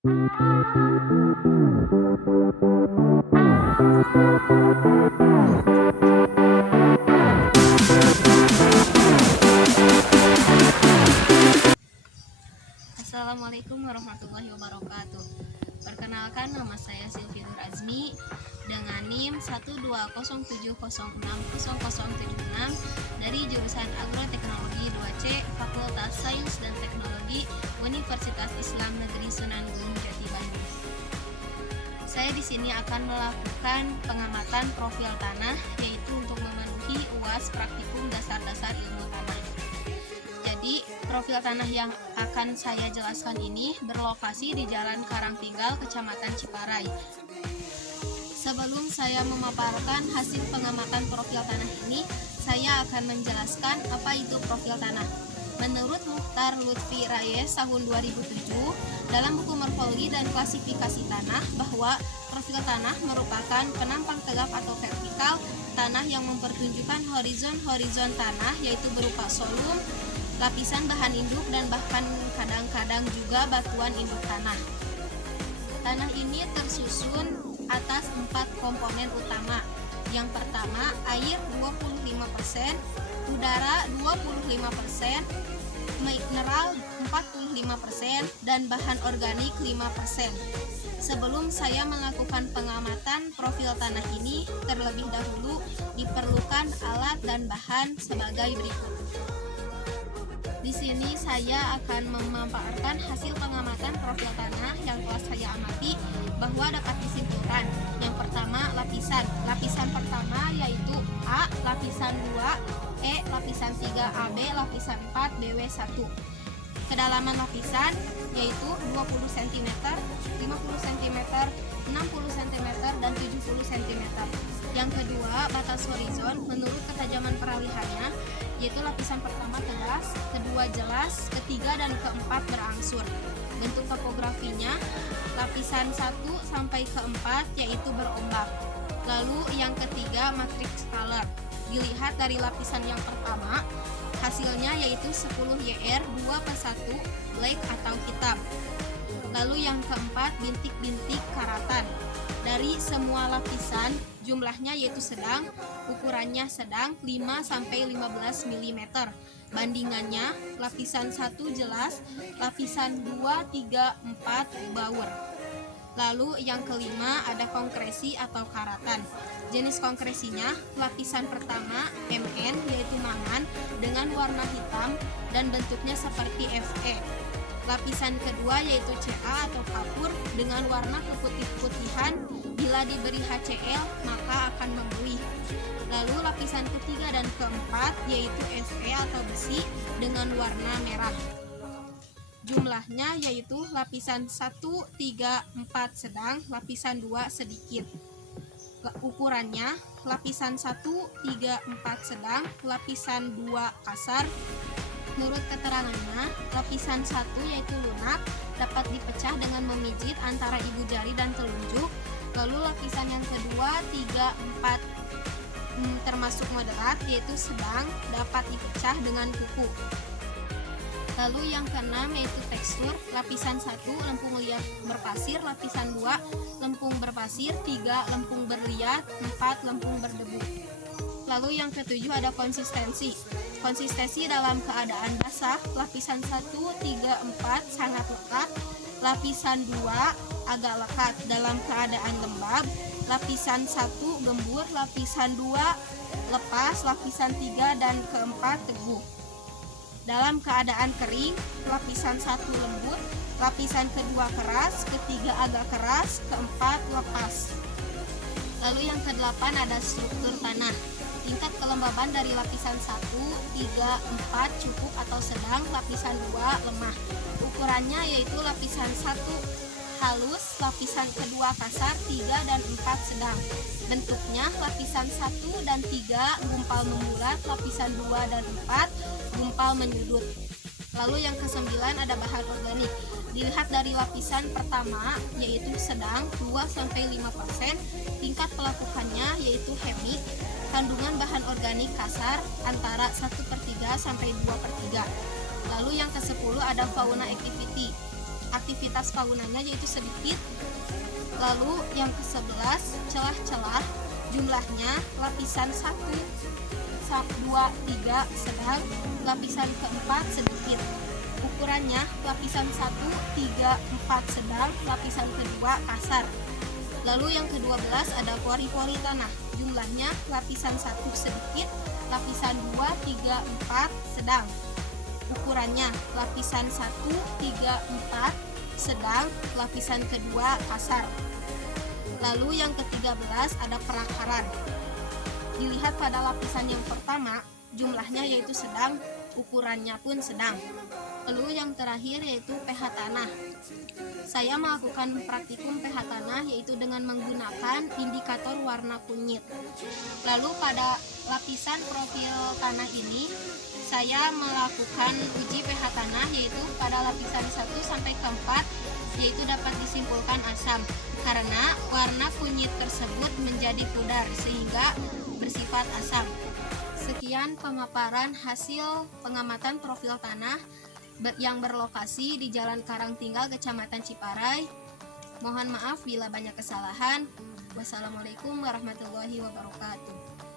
Assalamualaikum warahmatullahi wabarakatuh. Perkenalkan, nama saya Sylvie Nur Azmi dengan NIM 12070600076 dari jurusan Agroteknologi 2C Fakultas Sains dan Teknologi Universitas Islam Negeri Sunan Gunung Jati Bandung. Saya di sini akan melakukan pengamatan profil tanah, yaitu untuk memenuhi UAS praktikum dasar-dasar ilmu tanah. Jadi, profil tanah yang akan saya jelaskan ini berlokasi di Jalan Karangtinggal, Kecamatan Ciparai. Sebelum saya memaparkan hasil pengamatan profil tanah ini, saya akan menjelaskan apa itu profil tanah. Menurut Mukhtar Lutfi Rayes tahun 2007, dalam buku Morfologi dan Klasifikasi Tanah, bahwa profil tanah merupakan penampang tegak atau vertikal tanah yang mempertunjukkan horizon tanah, yaitu berupa solum, lapisan bahan induk, dan bahkan kadang-kadang juga batuan induk tanah. Tanah ini tersusun atas 4 komponen utama. Yang pertama, air 25%, udara 25%, mineral 45%, dan bahan organik 5%. Sebelum saya melakukan pengamatan profil tanah ini, terlebih dahulu diperlukan alat dan bahan sebagai berikut. Di sini saya akan memaparkan hasil pengamatan profil tanah yang telah saya amati, bahwa dapat disimpulkan. Yang pertama, lapisan. Lapisan pertama yaitu A, lapisan 2, E, lapisan 3, AB, lapisan 4, BW1. Kedalaman lapisan yaitu 20 cm, 50 cm, 60 cm, dan 70 cm. Yang kedua, batas horizon menurut ketajaman peralihannya, yaitu lapisan pertama tegas, kedua jelas, ketiga dan keempat berangsur. Bentuk topografinya, lapisan 1 sampai keempat yaitu berombak. Lalu yang ketiga, matriks color. Dilihat dari lapisan yang pertama, hasilnya yaitu 10 YR 2/1 black atau hitam. Lalu yang keempat, bintik-bintik karatan. Dari semua lapisan, jumlahnya yaitu sedang, ukurannya sedang 5-15 mm. Bandingannya, lapisan 1 jelas, lapisan 2, 3, 4 baur. Lalu yang kelima, ada konkresi atau karatan. Jenis konkresinya, lapisan pertama MN yaitu mangan dengan warna hitam dan bentuknya seperti FE. Lapisan kedua yaitu CA atau kapur dengan warna keputih-putihan, bila diberi HCl maka akan membuih. Lalu lapisan ketiga dan keempat yaitu Fe atau besi dengan warna merah. Jumlahnya yaitu lapisan 1, 3, 4 sedang, lapisan 2 sedikit. Ukurannya, lapisan 1, 3, 4 sedang, lapisan 2 kasar. Menurut keterangannya, lapisan 1 yaitu lunak, dapat dipecah dengan memijit antara ibu jari dan telunjuk. Lalu lapisan yang kedua, 3, 4 termasuk moderat yaitu sedang, dapat dipecah dengan kuku. Lalu yang keenam yaitu tekstur, lapisan 1 lempung liat berpasir, lapisan 2 lempung berpasir, 3 lempung berliat, 4 lempung berdebu. Lalu yang ketujuh ada konsistensi. Konsistensi dalam keadaan basah, lapisan 1, 3, 4 sangat lekat, lapisan 2 agak lekat. Dalam keadaan lembab, lapisan 1 gembur, lapisan 2 lepas, lapisan 3 dan keempat teguh. Dalam keadaan kering, lapisan 1 lembut, lapisan kedua keras, ketiga agak keras, keempat lepas. Lalu yang kedelapan ada struktur tanah. Tingkat kelembaban dari lapisan 1, 3, 4 cukup atau sedang, lapisan 2 lemah. Ukurannya yaitu lapisan 1 halus, lapisan kedua kasar, 3 dan 4 sedang. Bentuknya lapisan 1 dan 3 gumpal membulat, lapisan 2 dan 4 gumpal menyudut. Lalu yang kesembilan ada bahan organik. Dilihat dari lapisan pertama yaitu sedang 2-5%, tingkat pelapukannya yaitu hemik, kandungan bahan organik kasar antara 1/3 sampai 2/3. Lalu yang ke-10 ada fauna activity. aktivitas faunanya yaitu sedikit. Lalu yang ke-11, celah-celah, jumlahnya lapisan 1, 2, 3 sedang, lapisan ke-4 sedikit. Ukurannya lapisan 1, 3, 4 sedang, lapisan kedua kasar. Lalu yang ke-12 ada pori-pori tanah, jumlahnya lapisan 1 sedikit, lapisan 2, 3, 4 sedang. Ukurannya lapisan 1, 3, 4 sedang, lapisan kedua kasar. Lalu yang ke-13 ada perakaran. Dilihat pada lapisan yang pertama, jumlahnya yaitu sedang, ukurannya pun sedang. Lalu yang terakhir yaitu pH tanah. Saya melakukan praktikum pH tanah yaitu dengan menggunakan indikator warna kunyit. Lalu pada lapisan profil tanah ini saya melakukan uji pH tanah yaitu pada lapisan 1 sampai ke 4 yaitu dapat disimpulkan asam karena warna kunyit tersebut menjadi pudar sehingga bersifat asam. Sekian pemaparan hasil pengamatan profil tanah yang berlokasi di Jalan Karangtinggal, Kecamatan Ciparai. Mohon maaf bila banyak kesalahan. Wassalamualaikum warahmatullahi wabarakatuh.